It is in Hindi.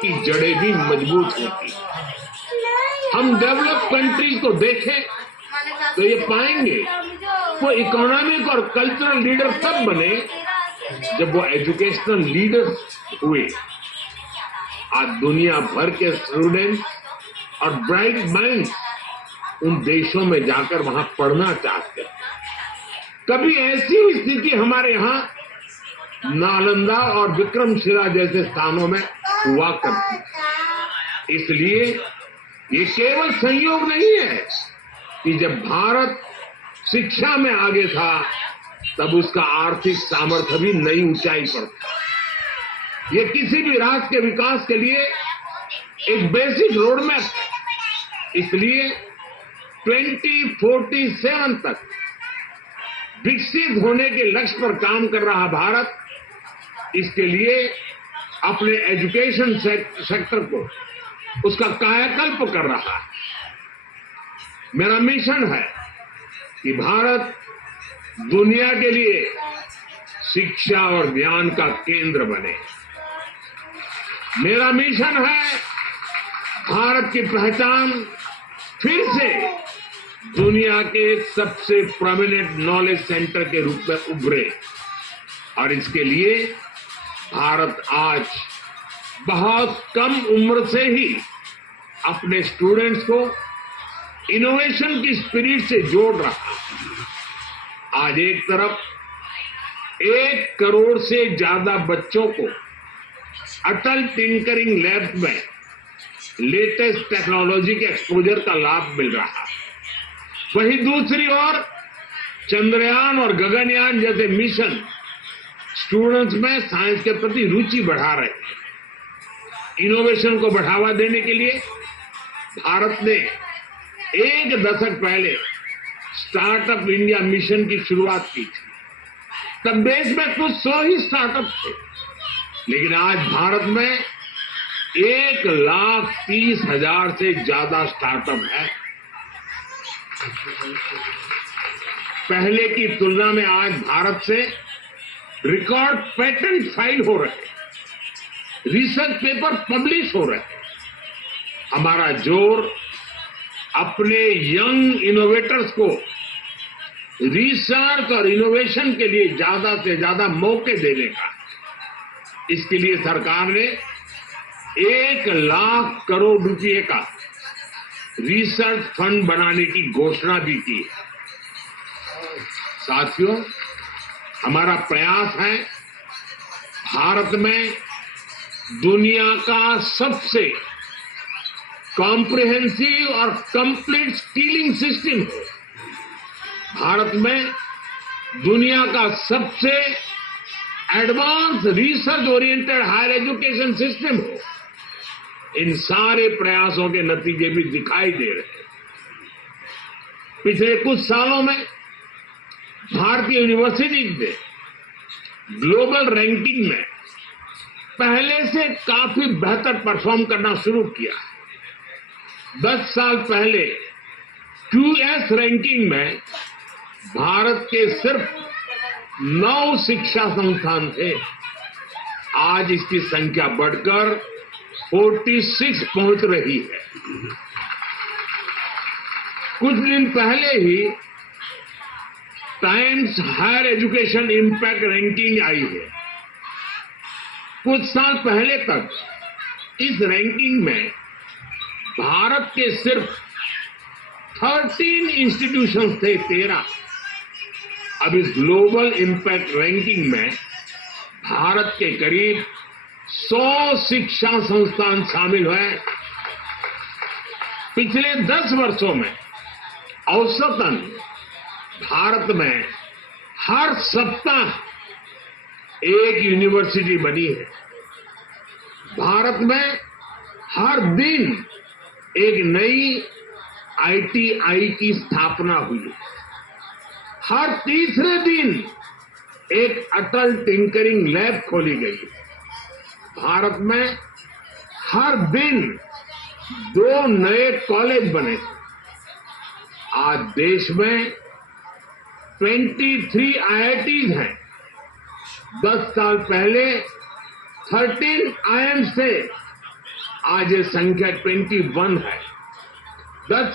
की जड़ें भी मजबूत होती। हम डेवलप कंट्रीज को देखें तो ये पाएंगे वो इकोनॉमिक और कल्चरल लीडर तब बने जब वो एजुकेशनल लीडर्स हुए। आज दुनिया भर के स्टूडेंट्स और ब्राइट माइंड्स उन देशों में जाकर वहां पढ़ना चाहते हैं। कभी ऐसी स्थिति हमारे यहाँ नालंदा और विक्रमशिला जैसे स्थानों में हुआ करती। इसलिए ये केवल संयोग नहीं है कि जब भारत शिक्षा में आगे था तब उसका आर्थिक सामर्थ्य भी नई ऊंचाई पर था। ये किसी भी राष्ट्र के विकास के लिए एक बेसिक रोड मैप है। इसलिए 2047 तक विकसित होने के लक्ष्य पर काम कर रहा भारत इसके लिए अपने एजुकेशन सेक्टर को उसका कायाकल्प कर रहा है। मेरा मिशन है कि भारत दुनिया के लिए शिक्षा और ज्ञान का केंद्र बने। मेरा मिशन है भारत की पहचान फिर से दुनिया के सबसे प्रोमिनेंट नॉलेज सेंटर के रूप में उभरे। और इसके लिए भारत आज बहुत कम उम्र से ही अपने स्टूडेंट्स को इनोवेशन की स्पिरिट से जोड़ रहा है। आज एक तरफ 1 करोड़ से ज्यादा बच्चों को अटल टिंकरिंग लैब में लेटेस्ट टेक्नोलॉजी के एक्सपोजर का लाभ मिल रहा है। वहीं दूसरी ओर चंद्रयान और गगनयान जैसे मिशन स्टूडेंट्स में साइंस के प्रति रुचि बढ़ा रहे हैं। इनोवेशन को बढ़ावा देने के लिए भारत ने 1 दशक पहले स्टार्टअप इंडिया मिशन की शुरुआत की थी। तब देश में कुछ 100 ही स्टार्टअप थे, लेकिन आज भारत में 1,30,000 से ज्यादा स्टार्टअप है। पहले की तुलना में आज भारत से रिकॉर्ड पेटेंट फाइल हो रहे हैं, रिसर्च पेपर पब्लिश हो रहे हैं। हमारा जोर अपने यंग इनोवेटर्स को रिसर्च और इनोवेशन के लिए ज्यादा से ज्यादा मौके देने का। इसके लिए सरकार ने 1,00,000 करोड़ रुपए का रिसर्च फंड बनाने की घोषणा भी की है। साथियों, हमारा प्रयास है भारत में दुनिया का सबसे कॉम्प्रिहेंसिव और कंप्लीट स्किलिंग सिस्टम हो। भारत में दुनिया का सबसे advance research oriented higher education system हो। इन सारे प्रयासों के नतीजे भी दिखाई दे रहे हैं। पिछले कुछ सालों में भारतीय यूनिवर्सिटीज ने ग्लोबल रैंकिंग में पहले से काफी बेहतर परफॉर्म करना शुरू किया। 10 साल पहले QS रैंकिंग में भारत के सिर्फ 9 शिक्षा संस्थान थे। आज इसकी संख्या बढ़कर 46 पहुंच रही है। कुछ दिन पहले ही Times Higher Education impact ranking आई है। कुछ साल पहले तक इस रैंकिंग में भारत के सिर्फ 13 इंस्टीट्यूशन थे, 13। अब इस ग्लोबल इंपैक्ट रैंकिंग में भारत के करीब 100 शिक्षा संस्थान शामिल हैं। पिछले 10 वर्षों में औसतन भारत में हर सप्ताह एक यूनिवर्सिटी बनी है। भारत में हर दिन एक नई ITI की स्थापना हुई। हर तीसरे दिन एक अटल टिंकरिंग लैब खोली गई। भारत में हर दिन 2 नए कॉलेज बने। आज देश में 23 IITs हैं। 10 साल पहले 13 IIMs थे। आज ये संख्या 21 है। 10